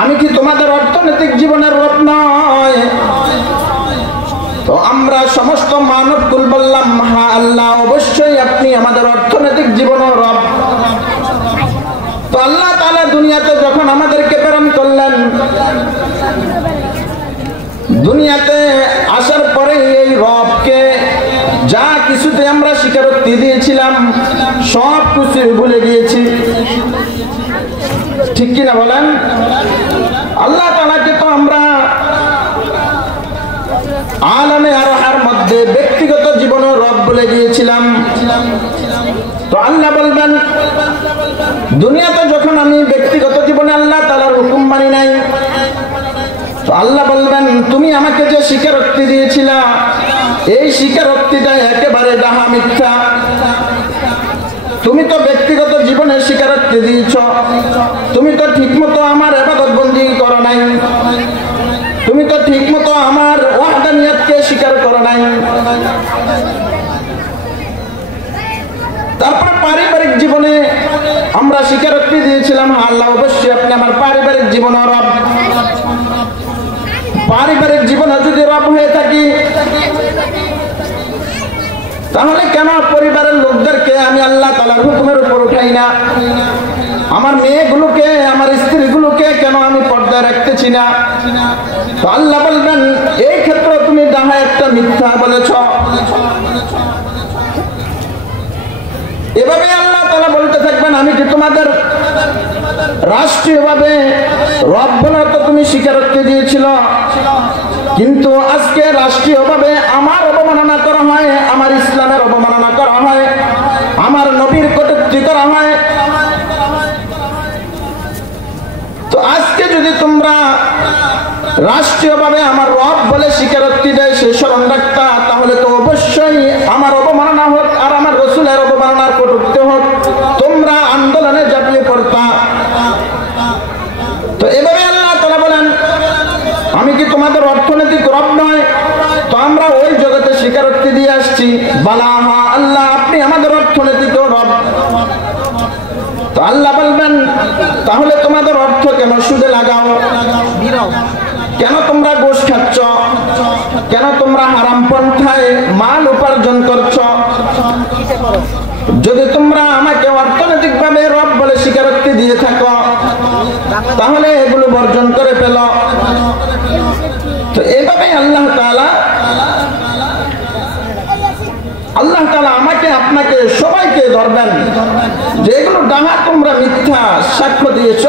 আমি কি তোমাদের অর্থনৈতিক জীবনের রব নয়? তো আমরা সমস্ত মানবকুল বললাম, হ্যাঁ আল্লাহ, অবশ্যই আপনি আমাদের অর্থনৈতিক জীবনের রব। তো আল্লাহ তাআলা দুনিয়াতে যখন আমাদেরকে প্রেরণ করলেন, দুনিয়াতে আসার পরে এই রবকে যা কিছুতে আমরা স্বীকারোক্তি দিয়েছিলাম সব কিছু ভুলে গিয়েছি। ঠিক কিনা বলেন? আল্লাহ তাআলাকে তো আমরা আলামে আরহার মধ্যে ব্যক্তিগত জীবনে রব বলে গিয়েছিলাম। তো আল্লাহ বলবেন, দুনিয়াতে যখন আমি ব্যক্তিগত জীবনে আল্লাহ তাআলার হুকুম মানি নাই, তো আল্লাহ বলবেন, তুমি আমাকে যে স্বীকারোক্তি দিয়েছিলা এই স্বীকারোক্তিটা একেবারে ডাহা মিথ্যা। তুমি তো ব্যক্তিগত জীবনে স্বীকারোক্তি দিয়েছ, তুমি তো ঠিকমতো আমার ইবাদত বন্দেগী করো নাই, তুমি তো ঠিকমতো আমার ওয়াহদানিয়তকে স্বীকার করো নাই। তারপরে পারিবারিক জীবনে আমরা স্বীকারোক্তি দিয়েছিলাম, আল্লাহ অবশ্যই আপনি আমার পারিবারিক জীবনে রব। পারিবারিক জীবনে যদি রব হয়ে থাকি, তাহলে কেন পরিবারের লোকদেরকে আমি আল্লাহ তাআলার হুকুমের উপর উঠাই না? আমার মেয়েগুলোকে, আমার স্ত্রীগুলোকে কেন আমি পর্দায় রাখতেছি না? তো আল্লাহ বলবেন, এই ক্ষেত্রে তুমি ডাহা একটা মিথ্যা বলেছ। এভাবে আল্লাহ তাআলা বলতে থাকবেন, আমি কি তোমাদের রাষ্ট্রীয়ভাবে রব বলে তো তুমি স্বীকারোক্তি দিয়েছিল, কিন্তু আজকে রাষ্ট্রীয়ভাবে আমার অবমাননা করা হয়, আমার ইসলামের অবমাননা করা হয়, আমার নবীর কটূক্তি করা হয়। তো আজকে যদি তোমরা রাষ্ট্রীয়ভাবে আমার রব বলে স্বীকারোক্তি দেয় সে স্মরণ রাখতা, তাহলে তো অবশ্যই আমার অবমাননা হোক আর আমার রাসূলের অবমাননার কটূক্তি হোক, তোমরা আন্দোলনে ঝাঁপিয়ে পড়তা। তো এভাবে আল্লাহ তাআলা বলেন, আমি কি তোমাদের অর্থনৈতিক রব নয়? তো আমরা ওই জগতে স্বীকারোক্তি দিয়ে আসছি, বালা হ্যাঁ আল্লাহ আপনি আমাদের অর্থনৈতিক রব। তো আল্লাহ বলবেন, তাহলে তোমাদের অর্থ কেন সুদে লাগাও? কেন তোমরা ঘুষ খাচ্ছ? কেন তোমরা হারাম পন্থায় মাল উপার্জন করছ? যদি তোমরা আমাকে অর্থনৈতিক ভাবে রব বলে স্বীকারোক্তি দিয়ে থাকো, তাহলে এগুলো বর্জন করে ফেল। তো এইভাবে আল্লাহ তাআলা আমাকে আপনাকে সবাইকে ধরবেন যে এগুলো ডাহা, তোমরা মিথ্যা সাক্ষ্য দিয়েছ।